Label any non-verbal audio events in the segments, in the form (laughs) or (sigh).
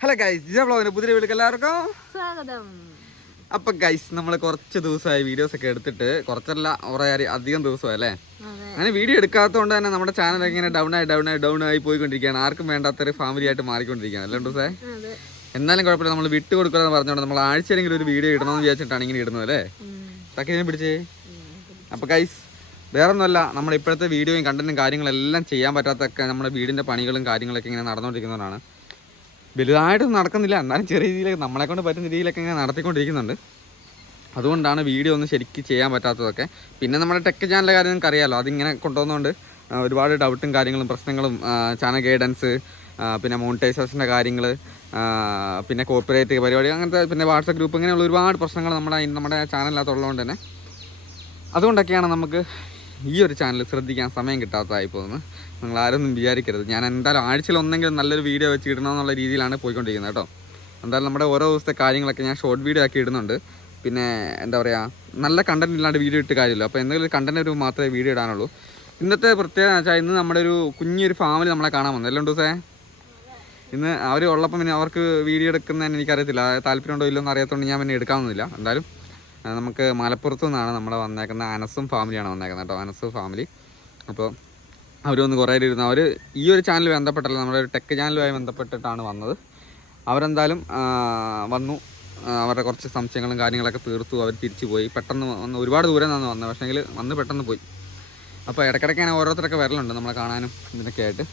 Hello guys Jija ബ്ലോഗിന്റെ പുതിയ വീട്ടിൽ എല്ലാവർക്കും സ്വാഗതം. അപ്പൊ ഗൈസ് നമ്മൾ കുറച്ച് ദിവസമായി വീഡിയോസ് ഒക്കെ എടുത്തിട്ട് കുറച്ചല്ല കുറേ അധികം ദിവസമായി അല്ലേ അങ്ങനെ വീഡിയോ എടുക്കാത്തതുകൊണ്ട് തന്നെ നമ്മുടെ ചാനൽ ഇങ്ങനെ ഡൗൺ ആയി ഡൗൺ ആയി ഡൗൺ ആയി പോയിക്കൊണ്ടിരിക്കുകയാണ്. ആർക്കും വേണ്ടാത്തൊരു ഫാമിലി ആയിട്ട് മാറിക്കൊണ്ടിരിക്കുകയാണ്. അല്ലേ ദിവസേ എന്നാലും കുഴപ്പമില്ല. നമ്മൾ വിട്ട് കൊടുക്കണമെന്ന് പറഞ്ഞുകൊണ്ട് നമ്മൾ ആഴ്ചയിലെങ്കിലും ഒരു വീഡിയോ ഇടണമെന്ന് വിചാരിച്ചിട്ടാണ് ഇങ്ങനെ ഇടുന്നത് അല്ലേ. തക്കിനെ പിടിച്ചേ. അപ്പൊ ഗൈസ് വേറെ ഒന്നുമല്ല നമ്മുടെ ഇപ്പോഴത്തെ വീഡിയോയും കണ്ടന്റും കാര്യങ്ങളെല്ലാം ചെയ്യാൻ പറ്റാത്തൊക്കെ നമ്മുടെ വീടിന്റെ പണികളും കാര്യങ്ങളൊക്കെ ഇങ്ങനെ നടന്നുകൊണ്ടിരിക്കുന്നതാണ് വലുതായിട്ടൊന്നും നടക്കുന്നില്ല. എന്നാലും ചെറിയ രീതിയിലൊക്കെ നമ്മളെ കൊണ്ട് പറ്റുന്ന രീതിയിലൊക്കെ ഇങ്ങനെ നടത്തിക്കൊണ്ടിരിക്കുന്നുണ്ട്. അതുകൊണ്ടാണ് വീഡിയോ ഒന്നും ശരിക്കും ചെയ്യാൻ പറ്റാത്തതൊക്കെ. പിന്നെ നമ്മുടെ ടെക് ചാനലിലെ കാര്യം നിങ്ങൾക്ക് അറിയാമല്ലോ അതിങ്ങനെ കൊണ്ടുവന്നുകൊണ്ട് ഒരുപാട് ഡൗട്ടും കാര്യങ്ങളും പ്രശ്നങ്ങളും ചാനൽ ഗൈഡൻസ് പിന്നെ മോണിറ്റൈസേഷന്റെ കാര്യങ്ങൾ പിന്നെ കോപ്പറേറ്റ് പരിപാടി അങ്ങനത്തെ പിന്നെ വാട്സപ്പ് ഗ്രൂപ്പ് ഇങ്ങനെയുള്ള ഒരുപാട് പ്രശ്നങ്ങൾ നമ്മുടെ നമ്മുടെ ചാനലിനകത്തുള്ളതുകൊണ്ട് തന്നെ. അതുകൊണ്ടൊക്കെയാണ് നമുക്ക് ഈ ഒരു ചാനൽ ശ്രദ്ധിക്കാൻ സമയം കിട്ടാത്തതായി പോകുന്നു. നിങ്ങൾ ആരൊന്നും വിചാരിക്കരുത്. ഞാൻ എന്തായാലും ആഴ്ചയിൽ ഒന്നെങ്കിലും നല്ലൊരു വീഡിയോ വെച്ച് ഇടണമെന്നുള്ള രീതിയിലാണ് പോയിക്കൊണ്ടിരിക്കുന്നത് കേട്ടോ. എന്തായാലും നമ്മുടെ ഓരോ ദിവസത്തെ കാര്യങ്ങളൊക്കെ ഞാൻ ഷോർട്ട് വീഡിയോ ആക്കി ഇടുന്നുണ്ട്. പിന്നെ എന്താ പറയുക നല്ല കണ്ടന്റ് ഇല്ലാണ്ട് വീഡിയോ ഇട്ട് കാര്യമില്ല. അപ്പോൾ എന്തെങ്കിലും കണ്ടന്റ് ഒരു മാത്രമേ വീഡിയോ ഇടാനുള്ളൂ. ഇന്നത്തെ പ്രത്യേകത വെച്ചാൽ ഇന്ന് നമ്മുടെ ഒരു കുഞ്ഞൊരു ഫാമിലി നമ്മളെ കാണാൻ വന്നു. എല്ലാം ദിവസേ ഇന്ന് അവർ ഉള്ളപ്പം പിന്നെ അവർക്ക് വീഡിയോ എടുക്കുന്നതിന് എനിക്കറിയത്തില്ല. താല്പര്യമുണ്ടോ ഇല്ലയോ എന്ന് അറിയാത്തതുകൊണ്ട് ഞാൻ പിന്നെ എടുക്കാവുന്നില്ല എന്തായാലും നമുക്ക് മലപ്പുറത്തു നിന്നാണ് നമ്മളെ വന്നേക്കുന്ന അനസും ഫാമിലിയാണ് വന്നേക്കുന്നത് കേട്ടോ അനസ് ഫാമിലി. അപ്പോൾ അവരൊന്ന് കുറേ ഇരുന്നു അവർ ഈ ഒരു ചാനൽ ബന്ധപ്പെട്ടല്ല നമ്മുടെ ഒരു ടെക് ചാനലുമായി ബന്ധപ്പെട്ടിട്ടാണ് വന്നത്. അവരെന്തായാലും വന്നു. അവരുടെ കുറച്ച് സംശയങ്ങളും കാര്യങ്ങളൊക്കെ തീർത്തു അവർ തിരിച്ചു പോയി. പെട്ടെന്ന് വന്ന് ഒരുപാട് ദൂരം നിന്ന് വന്നത് പക്ഷേങ്കിൽ വന്ന് പെട്ടെന്ന് പോയി. അപ്പോൾ ഇടയ്ക്കിടയ്ക്ക് അങ്ങനെ ഓരോരുത്തരൊക്കെ വരലുണ്ട് നമ്മളെ കാണാനും ഇതിനൊക്കെ ആയിട്ട്.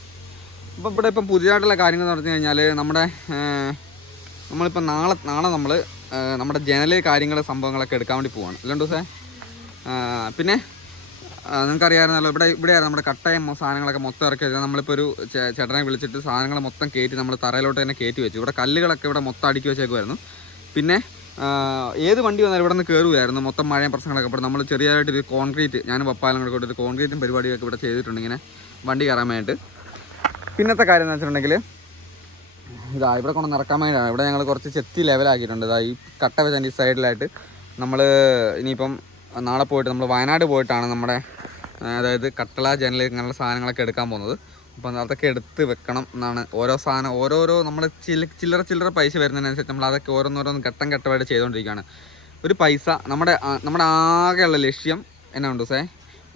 അപ്പോൾ ഇവിടെ ഇപ്പം പുതിയതായിട്ടുള്ള കാര്യങ്ങൾ എന്ന് പറഞ്ഞു കഴിഞ്ഞാൽ നമ്മുടെ നമ്മളിപ്പോൾ നാളെ നാളെ നമ്മൾ നമ്മുടെ ജനൽ കാര്യങ്ങൾ സംഭവങ്ങളൊക്കെ എടുക്കാൻ വേണ്ടി പോവാണ്. അല്ലണ്ടോ ദിവസേ പിന്നെ നിങ്ങൾക്ക് അറിയാമായിരുന്നല്ലോ ഇവിടെ ഇവിടെയായിരുന്നു നമ്മുടെ കട്ടയം സാധനങ്ങളൊക്കെ മൊത്തം ഇറക്കി വെച്ചാൽ നമ്മളിപ്പോൾ ഒരു ചേട്ടനെ വിളിച്ചിട്ട് സാധനങ്ങൾ മൊത്തം കയറ്റി നമ്മൾ തറയിലോട്ട് തന്നെ കയറ്റി വെച്ചു. ഇവിടെ കല്ലുകളൊക്കെ ഇവിടെ മൊത്തം അടുക്കി വെച്ചേക്കുമായിരുന്നു പിന്നെ ഏത് വണ്ടി വന്നാലും ഇവിടെ നിന്ന് കയറുമായിരുന്നു മൊത്തം മഴയും പ്രശ്നങ്ങളൊക്കെ. അപ്പോൾ നമ്മൾ ചെറിയതായിട്ട് ഒരു കോൺക്രീറ്റ് ഞാൻ പപ്പാലും കൂടെ കൂട്ടി ഒരു കോൺക്രീറ്റും പരിപാടിയൊക്കെ ഇവിടെ ചെയ്തിട്ടുണ്ട് ഇങ്ങനെ വണ്ടി കയറാൻ വേണ്ടിയിട്ട്. പിന്നത്തെ കാര്യം എന്ന് വെച്ചിട്ടുണ്ടെങ്കിൽ ഇതാ ഇവിടെ കൊണ്ട് നിറക്കാൻ വേണ്ടിയാണ് ഇവിടെ ഞങ്ങൾ കുറച്ച് ചെത്തി ലെവലാക്കിയിട്ടുണ്ട് ഇതാ ഈ കട്ട വെച്ചതിന്റെ ഈ സൈഡിലായിട്ട് നമ്മൾ ഇനിയിപ്പം നാളെ പോയിട്ട് നമ്മൾ വയനാട് പോയിട്ടാണ് നമ്മുടെ അതായത് കട്ടള ജനൽ ഇങ്ങനെയുള്ള സാധനങ്ങളൊക്കെ എടുക്കാൻ പോകുന്നത്. അപ്പം അതൊക്കെ എടുത്ത് വെക്കണം എന്നാണ് ഓരോ സാധനം ഓരോരോ നമ്മൾ ചില ചില്ലറ ചില്ലറ പൈസ വരുന്നതിനനുസരിച്ച് നമ്മൾ അതൊക്കെ ഓരോന്നോരോന്ന് ഘട്ടം ഘട്ടമായിട്ട് ചെയ്തുകൊണ്ടിരിക്കുകയാണ്. ഒരു പൈസ നമ്മുടെ നമ്മുടെ ആകെയുള്ള ലക്ഷ്യം എന്നാ ഉണ്ട് സേ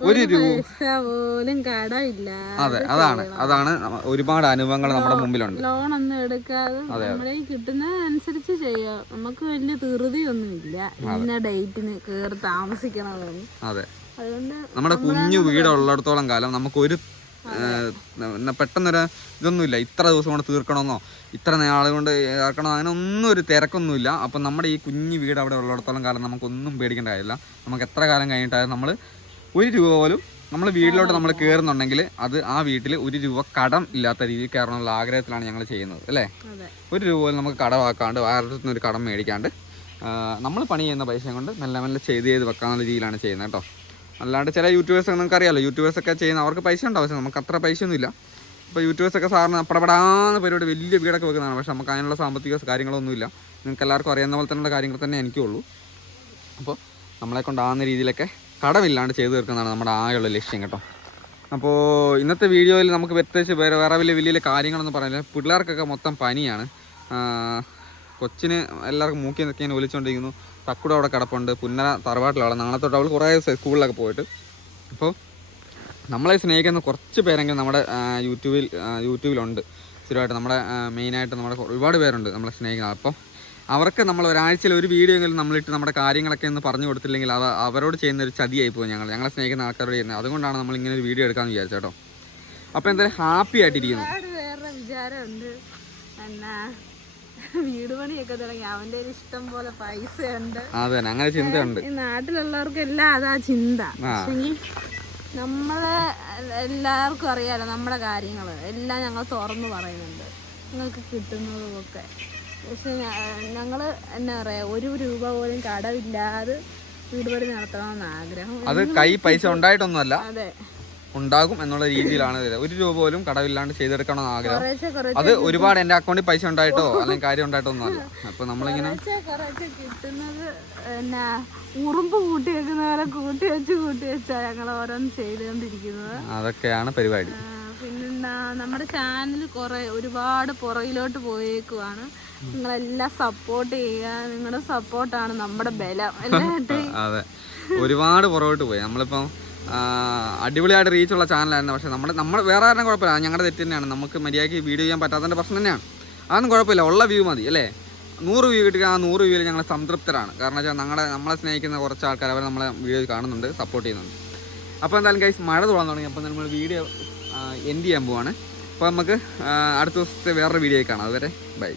ഒരു രൂപ. പൈസ പോലും കടമില്ല അതെ അതാണ് അതാണ് ഒരുപാട് അനുഭവങ്ങൾ നമ്മുടെ മുമ്പിലുണ്ട്. ലോൺ ഒന്നും എടുക്കാതെ നമ്മളെ കിട്ടുന്ന അനുസരിച്ച് ചെയ്യാം. നമുക്ക് വലിയ ധൃതിയൊന്നുമില്ല. ഇന്ന ഡേറ്റിന് കയറി താമസിക്കണമെന്ന് അതെ. നമ്മുടെ കുഞ്ഞു വീടുള്ളിടത്തോളം കാലം നമുക്ക് ഒരു പെട്ടെന്നൊരു ഇതൊന്നുമില്ല. ഇത്ര ദിവസം കൊണ്ട് തീർക്കണമെന്നോ ഇത്ര നാളെ കൊണ്ട് ഇറക്കണോ അങ്ങനെ ഒന്നും ഒരു തിരക്കൊന്നുമില്ല. അപ്പം നമ്മുടെ ഈ കുഞ്ഞു വീട് അവിടെ ഉള്ളിടത്തോളം കാലം നമുക്കൊന്നും പേടിക്കേണ്ട കാര്യമില്ല. നമുക്ക് എത്ര കാലം കഴിഞ്ഞിട്ടായാലും നമ്മൾ ഒരു രൂപ പോലും നമ്മൾ വീട്ടിലോട്ട് നമ്മൾ കയറുന്നുണ്ടെങ്കിൽ അത് ആ വീട്ടിൽ ഒരു രൂപ കടം ഇല്ലാത്ത രീതിയിൽ കയറണമെന്നുള്ള ആഗ്രഹത്തിലാണ് ഞങ്ങൾ ചെയ്യുന്നത് അല്ലേ? ഒരു രൂപ പോലും നമുക്ക് കടമാക്കാണ്ട് ആരുടെ അടുത്തുനിന്ന് ഒരു കടം മേടിക്കാണ്ട് നമ്മൾ പണി ചെയ്യുന്ന പൈസ കൊണ്ട് മെല്ലെ മെല്ലെ ചെയ്ത് ചെയ്ത് വെക്കാനുള്ള രീതിയിലാണ് ചെയ്യുന്നത് കേട്ടോ. അല്ലാണ്ട് ചില യൂട്യൂബേഴ്സ് നിങ്ങൾക്ക് അറിയാമല്ലോ യൂട്യൂബേഴ്സൊക്കെ ചെയ്യുന്ന അവർക്ക് പൈസ ഉണ്ടാവും പക്ഷേ നമുക്ക് അത്ര പൈസ ഒന്നുമില്ല ഇപ്പോൾ യൂട്യൂബേഴ്സൊക്കെ സാറിന് പടപടാന്ന് പരിപാടി വലിയ വീടൊക്കെ വെക്കുന്നതാണ്. പക്ഷേ നമുക്ക് അതിനുള്ള സാമ്പത്തിക കാര്യങ്ങളൊന്നുമില്ല നിങ്ങൾക്ക് എല്ലാവർക്കും അറിയാവുന്ന പോലെ തന്നെയുള്ള കാര്യങ്ങൾ തന്നെ എനിക്കുള്ളൂ. അപ്പോൾ നമ്മളെ കൊണ്ടാകുന്ന രീതിയിലൊക്കെ കടമില്ലാണ്ട് ചെയ്തു തീർക്കുന്നതാണ് നമ്മുടെ ആകെയുള്ള ലക്ഷ്യം കേട്ടോ. അപ്പോൾ ഇന്നത്തെ വീഡിയോയിൽ നമുക്ക് പ്രത്യേകിച്ച് വേറെ വേറെ വലിയ വലിയ കാര്യങ്ങളൊന്നും പറയാനില്ല. പിള്ളേർക്കൊക്കെ മൊത്തം പനിയാണ്. കൊച്ചിന് എല്ലാവർക്കും മൂക്കി നിൽക്കാൻ വിളിച്ചുകൊണ്ടിരിക്കുന്നു തക്കുട അവിടെ കിടപ്പുണ്ട്. പുന്നര തറവാട്ടിലാണ്. നാളെ തൊട്ട് അവൾ കുറേ സ്കൂളിലൊക്കെ പോയിട്ട്. അപ്പോൾ നമ്മളെ സ്നേഹിക്കുന്ന കുറച്ച് പേരെങ്കിലും നമ്മുടെ യൂട്യൂബിൽ യൂട്യൂബിലുണ്ട്. സ്ഥിരമായിട്ട് നമ്മുടെ മെയിനായിട്ട് നമ്മുടെ ഒരുപാട് പേരുണ്ട് നമ്മളെ സ്നേഹിക്കുന്നത് അപ്പോൾ അവർക്ക് നമ്മൾ ഒരാഴ്ചയിൽ ഒരു വീഡിയോ എങ്കിലും നമ്മളിട്ട് നമ്മുടെ കാര്യങ്ങളൊക്കെ ഒന്ന് പറഞ്ഞു കൊടുത്തില്ലെങ്കിൽ അത് അവരോട് ചെയ്യുന്ന ഒരു ചതിയായി പോകും ഞങ്ങൾ ഞങ്ങളെ സ്നേഹിക്കുന്ന ആൾക്കാരോട് ചെയ്യുന്നത്. അതുകൊണ്ടാണ് നമ്മൾ ഇങ്ങനെ ഒരു വീഡിയോ എടുക്കാമെന്ന് വിചാരിച്ചത് കേട്ടോ. അപ്പോൾ എന്തായാലും ഹാപ്പി ആയിട്ടിരിക്കുന്നു. വേറെ വിചാരമുണ്ട്. വീട് പണിയൊക്കെ തുടങ്ങി. അവന്റെ ഇഷ്ടം പോലെ പൈസ ഉണ്ട് അതെ അങ്ങനെ ചിന്തയുണ്ട്. നാട്ടിലുള്ളവർക്ക് എല്ലാം അതാ ചിന്ത. നമ്മളെ എല്ലാവർക്കും അറിയാലോ നമ്മുടെ കാര്യങ്ങൾ എല്ലാം ഞങ്ങൾ തുറന്നു പറയുന്നുണ്ട്. നിങ്ങൾക്ക് കിട്ടുന്നതുമൊക്കെ പക്ഷെ ഞങ്ങൾ എന്നാ പറയാ ഒരു രൂപ പോലും കടവില്ലാതെ വീട് പണി നടത്തണമെന്ന് ആഗ്രഹം. അത് കൈ പൈസ ഉണ്ടായിട്ടൊന്നുമല്ല. അതെ. ഉണ്ടാകും എന്നുള്ള രീതിയിലാണ് ഒരു രൂപ പോലും കടവില്ലാണ്ട് ചെയ്തെടുക്കണമെന്ന് ആഗ്രഹം. കുറേശ്ശെ കുറേശ്ശെ അത് ഒരുപാട് എന്റെ അക്കൗണ്ടിൽ പൈസ ഉണ്ടായിട്ടോ അല്ലെങ്കിൽ കാര്യം ഉണ്ടായിട്ടോ ഒന്നും അല്ല അപ്പോൾ നമ്മളിങ്ങനെ കിട്ടുന്നത് എന്നാ ഉറുമ്പ് കൂട്ടി വെക്കുന്ന പോലെ കൂട്ടി വെച്ച് കൂട്ടി വെച്ചാ ഞങ്ങൾ ഓരോന്ന് ചെയ്തുകൊണ്ടിരിക്കുന്നത്. അതൊക്കെയാണ് പരിപാടി. പിന്നെന്താ നമ്മുടെ ചാനൽ കുറെ ഒരുപാട് പുറകിലോട്ട് പോയേക്കുവാണ്. നിങ്ങളെല്ലാം സപ്പോർട്ട് ചെയ്യുക നിങ്ങളുടെ സപ്പോർട്ടാണ് നമ്മുടെ ബലം? (laughs) അതെ. ഒരുപാട് പുറകോട്ട് പോയി. നമ്മളിപ്പം അടിപൊളിയായിട്ട് റീച്ച് ഉള്ള ചാനലായിരുന്നു പക്ഷെ നമ്മുടെ നമ്മൾ വേറെ ആരും കുഴപ്പമില്ല. ഞങ്ങളുടെ തെറ്റ് തന്നെയാണ്. നമുക്ക് മര്യാദയ്ക്ക് വീഡിയോ ചെയ്യാൻ പറ്റാത്തതിന്റെ പ്രശ്നം തന്നെയാണ്. അതൊന്നും കുഴപ്പമില്ല. ഉള്ള വ്യൂ മതി അല്ലേ? നൂറ് വ്യൂ കിട്ടുക ആ നൂറ് വ്യൂവിൽ ഞങ്ങൾ സംതൃപ്തരാണ്. കാരണം വെച്ചാൽ ഞങ്ങളെ നമ്മളെ സ്നേഹിക്കുന്ന കുറച്ച് ആൾക്കാർ അവർ നമ്മളെ വീഡിയോ കാണുന്നുണ്ട് സപ്പോർട്ട് ചെയ്യുന്നുണ്ട്. അപ്പോൾ എന്തായാലും കൈസ് മഴ തുടങ്ങാൻ തുടങ്ങി. അപ്പോൾ നമ്മൾ വീഡിയോ എൻഡ് ചെയ്യാൻ പോവാണ്. അപ്പോൾ നമുക്ക് അടുത്ത ദിവസത്തെ വേറൊരു വീഡിയോ കാണാം. അതുവരെ ബൈ